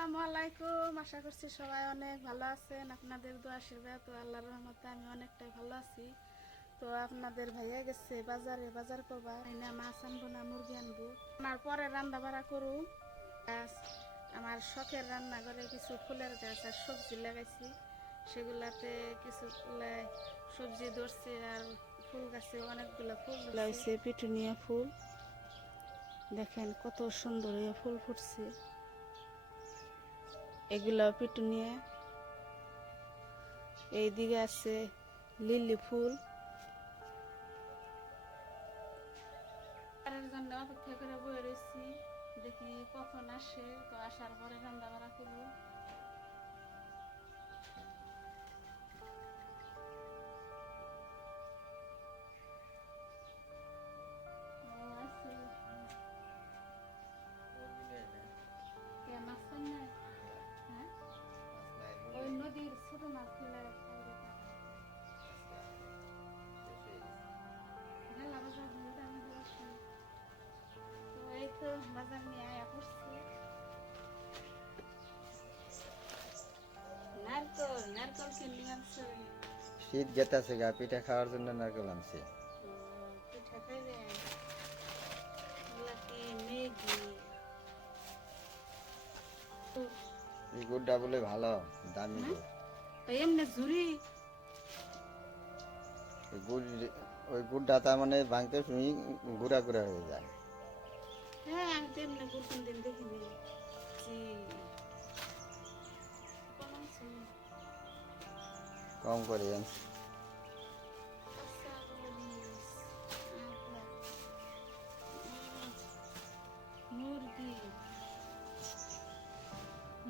আসসালামু আলাইকুম। আশা করছি সবাই অনেক ভালো আছেন। আপনাদের দোয়া আশীর্বাদ ও আল্লাহর রহমতে আমি অনেকটাই ভালো আছি। তো আপনাদের ভাইয়া গেছে বাজার করবা, না মাছ আনবো না মুরগি আনবো, আনার পরে রান্না বাড়া করুন। আমার শখের রান্নাঘরে কিছু ফুলের গাছ আর সবজি লাগাইছি, সেগুলাতে কিছু সবজি ধরছে আর ফুল গাছে অনেকগুলো ফুল লাগাইছে। পিটুনিয়া ফুল দেখেন কত সুন্দর ফুল ফুটছে, এগুলো পিটুনিয়া। এইদিকে আছে লিলি ফুল। তার জন্য অপেক্ষা করে বয়ে রয়েছি, দেখি কখন আসে। তো আসার পরে রান্না বাড়া করবো। ওই নদীর ছোট মাছ এই তো বাজার নিয়ে আয়া করছি। নারকল কিনলি আনছে। শীত গেতাছে গা, পিঠা খাওয়ার জন্য নারকেল আনছি। পিঠা খাইবেন? মেঘি এই গুড়টা বলে ভালো, দামি গুড়। এমনি ঝুরি ওই গুড়টা তার মানে ভাঙতে শুনি গুড়া গুড়া হয়ে যায়। হ্যাঁ, আমি তো এমনি গুড় কোনদিন দেখিনি। কম করে আনছি।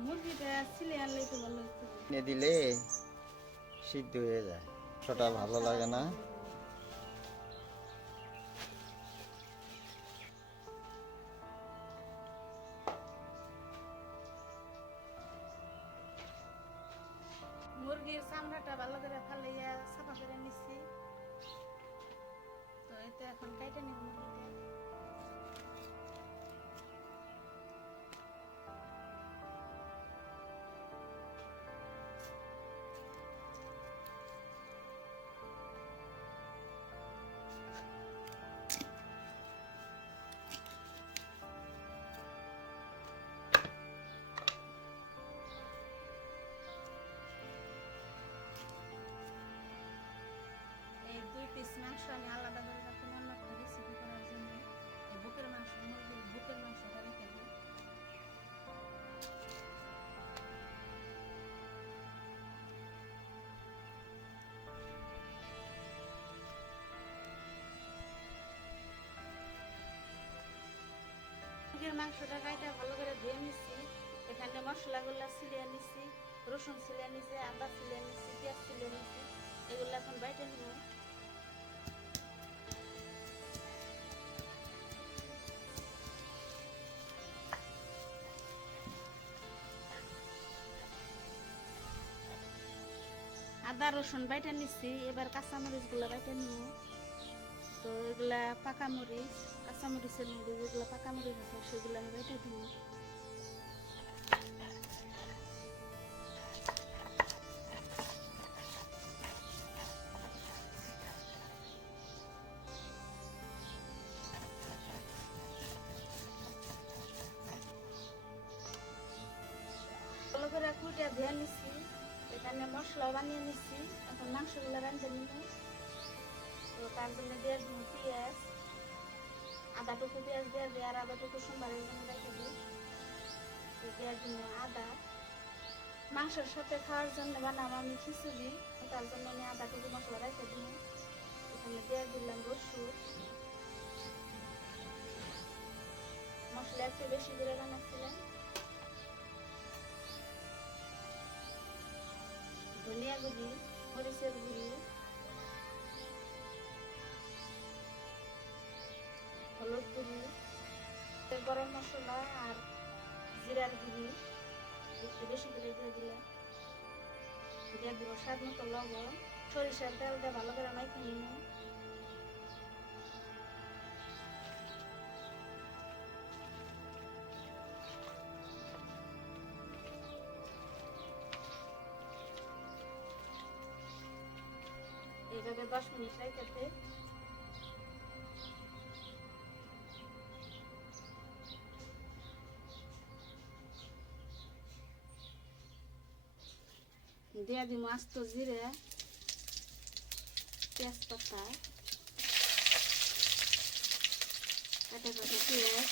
মুরগিটা ছিলে আনলেই তো ভালো হতো। কিনে দিলে সিদ্ধ হয়ে যায়, ছোটা ভালো লাগে না। মুরগির চামড়াটা ভালো করে ফালাইয়া সাফা করে নিচ্ছি। তো এতে এখন কাইটে নিব মুরগিটা। এই 2 পিস মাংস আমি আলাদা করে রাখুন অন্য একটা রেসিপি করার জন্য। এই বুকের মাংস, মুরগির বুকের মাংসটা রেখে দিই। মুরগির মাংসটা গাইটা ভালো করে ধুয়ে নিচ্ছি। এখানে মশলাগুলো ছিলিয়ে নিচ্ছি, রসুন ছিলিয়ে নিচ্ছি, আদা ছিলিয়ে নিচ্ছি, পেঁয়াজ ছিলিয়ে নিচ্ছি। এগুলো এখন বাইটে নিব। আদা রসুন বাইটে নিচ্ছি, এবার কাঁচামরিচগুলো বাইটে নিব। তো এগুলা পাকা মরিচ, কাঁচামরিচের মধ্যে যেগুলো পাকা মরিচ আছে সেগুলো আমি বাইটে দিব। ভালো করে কুইটা ধুয়ে নিচ্ছি, এখানে মশলা বানিয়ে নিচ্ছি। এখন মাংসগুলো রাঁধতে নিব। তো তার জন্য দিয়ে দিব পেঁয়াজ, আদা টুকু পেঁয়াজ দিয়ে দিই আর আদা টুকু সোমবারের জন্য রেখে দিই। দিয়ে দিব আদা। মাংসের সাথে খাওয়ার জন্য বানাবো আমি খিচুড়ি, তার জন্য আমি আদা টুকু মশলা রেখে দিই। এখানে দিয়ে দিলাম রসুন। মশলা একটু বেশি করে বানাচ্ছিলাম। ধনিয়া গুঁড়ি, মরিচের গুঁড়ি, হলুদ গুঁড়ি, গরম মশলা আর জিরার গুঁড়ি একটু বেশি করে দিয়ে দিলাম। দিয়ে দিব স্বাদ মতো লবণ। সরিষার তেল দিয়ে ভালো করে মাইখে নিব। এটাকে 10 মিনিট রেখে দে। দিয়ে দিব আস্ত জিরে, তেজপাতা, কাটা কাটা পেঁয়াজ,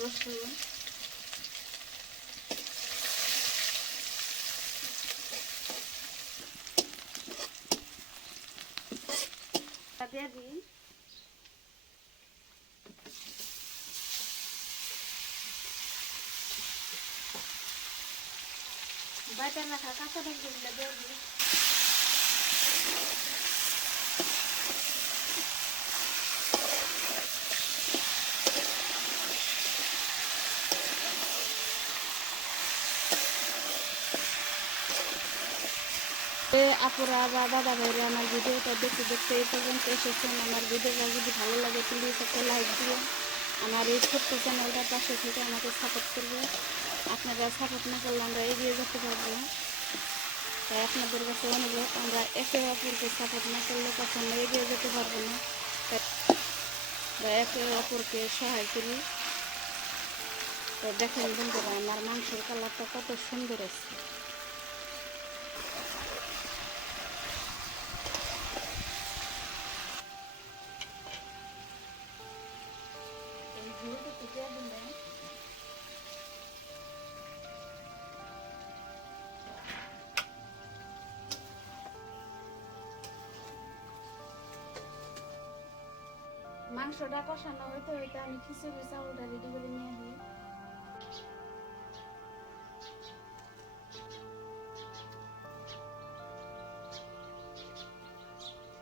রসুন, দিয়ে দিই। বাটা রাখা কাঁচা লঙ্কাগুলো দিয়ে দিই। আপুরা বা দাদা ভাইরা আমার ভিডিওটা দেখতে দেখতে এই পর্যন্ত এসেছেন। আমার ভিডিওটা যদি ভালো লাগে প্লিজ একটা লাইক দিয়ে আমার এই ছোট্ট চ্যানেলটার পাশে থেকে আমাকে সাপোর্ট করবে। আপনারা সাপোর্ট না করলে আমরা এগিয়ে যেতে পারবো না। তাই আপনাদের কাছে অনুরোধ, আমরা একে অপরকে সাপোর্ট না করলে কখনো এগিয়ে যেতে পারবো না। তাই একে অপরকে সহায় করি। তো দেখেন বন্ধুরা, আমার মাংসের কালারটা কত সুন্দর আছে। এই ঝোলটা থেকে দিলে মাংসটা কষানো হইতে হইতে আমি খিচুড়ি চাউলটা রেডি করে নিয়ে আসি।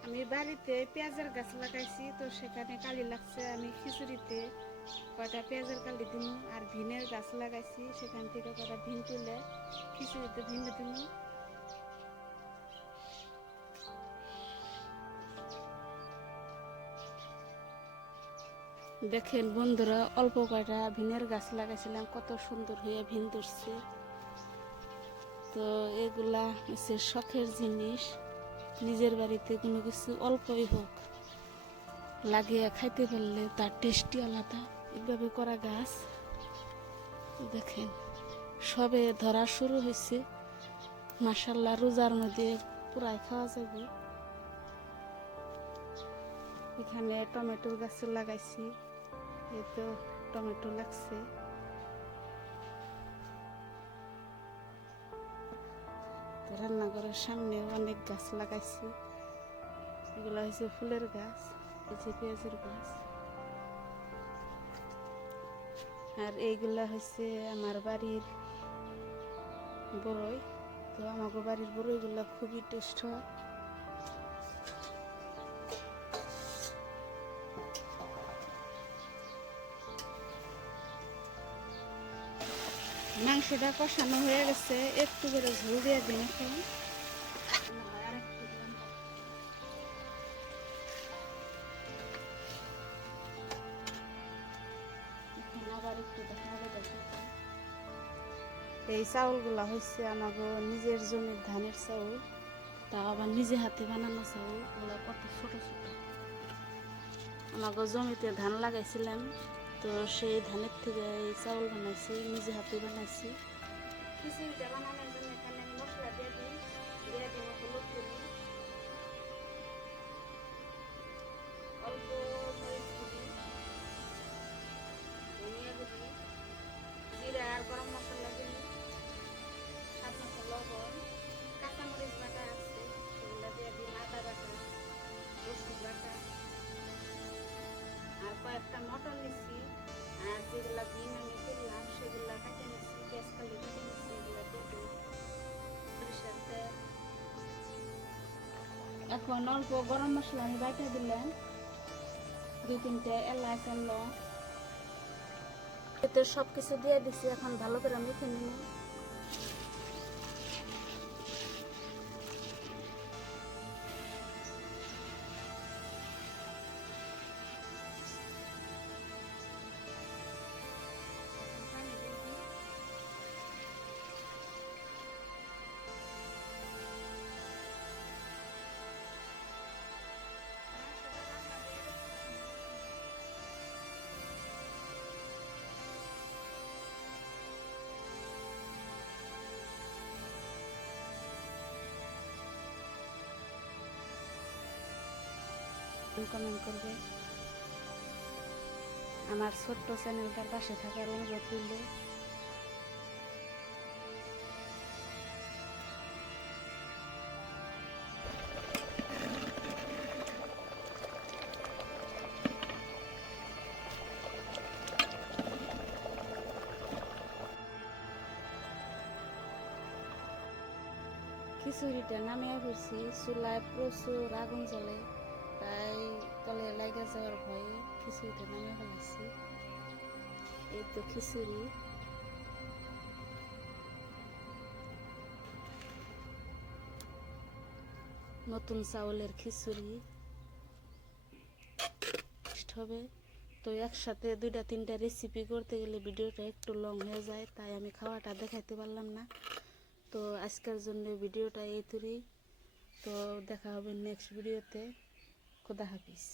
আমি বাড়িতে পেঁয়াজের গাছ লাগাইছি, তো সেখানে কালি লাগছে। আমি খিচুড়িতে কয়টা পেঁয়াজের কালি দিন, আর ভিনের গাছ লাগাইছি, সেখান থেকে কয়টা ভিন তুলে খিচুড়িতে ভিনে দিন। দেখেন বন্ধুরা, অল্প কয়টা ভিনের গাছ লাগাইছিলাম, কত সুন্দর হয়ে ভিন ধরছে। তো এগুলা হচ্ছে শখের জিনিস। নিজের বাড়িতে কোনো কিছু অল্পই হোক লাগিয়ে খাইতে পারলে তার টেস্টি আলাদা। এইভাবে করা গাছ দেখেন সবে ধরা শুরু হয়েছে। মাশাআল্লাহ, রোজার মধ্যে পুরাই খাওয়া যাবে। এখানে টমেটোর গাছ লাগাইছি, এতো টমেটো লাগছে। তো রান্নাঘরের সামনে অনেক গাছ লাগাইছি। এগুলো হচ্ছে ফুলের গাছ, এই যে পেঁয়াজের গাছ। আর এইগুলা হচ্ছে আমার বাড়ির বড়ই। তো আমাকে বাড়ির বড়ইগুলা খুবই টেস্ট হয়। মাংসটা কষানো হয়ে গেছে, একটু করে ঝোল দিয়ে দিন এখন। আবার একটু দেখা হবে। এই চাউলগুলা হচ্ছে আমাকে নিজের জমির ধানের চাউল, তা আবার নিজে হাতে বানানো চাউল। ওগুলা কত ছোট ছোট। আমাকে জমিতে ধান লাগাইছিলাম, তো সেই ধানের থেকে এই চাউল বানাইছি, নিজে হাতে বানাইছি। খিচুড়িটা বানানোর জন্য এখানে আমি মশলা দিয়ে দিই। দিয়ে দিব হলুদ গুঁড়ি, অল্প মরিচ গুঁড়ি, ধনিয়া গুঁড়ি, জিরা আর গরম মশলা দিই, স্বাদ মতো লবণ, কাঁচামরিচ বাটা আছে সেগুলো দিয়ে দিই, আদা বাটা, রসুন বাটা, আর কয়েকটা মটর নিচ্ছি। আর যেগুলো ভিন আমি করলাম সেগুলো কাটে নিচ্ছি, পেঁয়াজ কালি কেটে নিচ্ছি, এগুলো দিয়ে দিই। সরিষার তেল, এখন অল্প গরম মশলা আমি বাটা দিলাম, 2-3টে এলাচ আর লং। এতে সব কিছু দিয়ে দিচ্ছি, এখন ভালো করে মেখে নিব। কমেন্ট করবে। আমার ছোট্ট চ্যানেলটার পাশে থাকার অনুরোধ রইল। খিচুড়িটা নামিয়ে ফেলছি, চুলায় প্রচুর আগুন জ্বলে, তাই তলে লাগা যাওয়ার ভয়ে খিচুড়িটা নামিয়ে ফেলাইছি। এই তো খিচুড়ি। নতুন চাউলের খিচুড়ি হবে। তো একসাথে 2-3টা রেসিপি করতে গেলে ভিডিওটা একটু লং হয়ে যায়, তাই আমি খাওয়াটা দেখাইতে পারলাম না। তো আজকের জন্য ভিডিওটা এই তুরি। তো দেখা হবে নেক্সট ভিডিওতে। খোদা হাফিজ।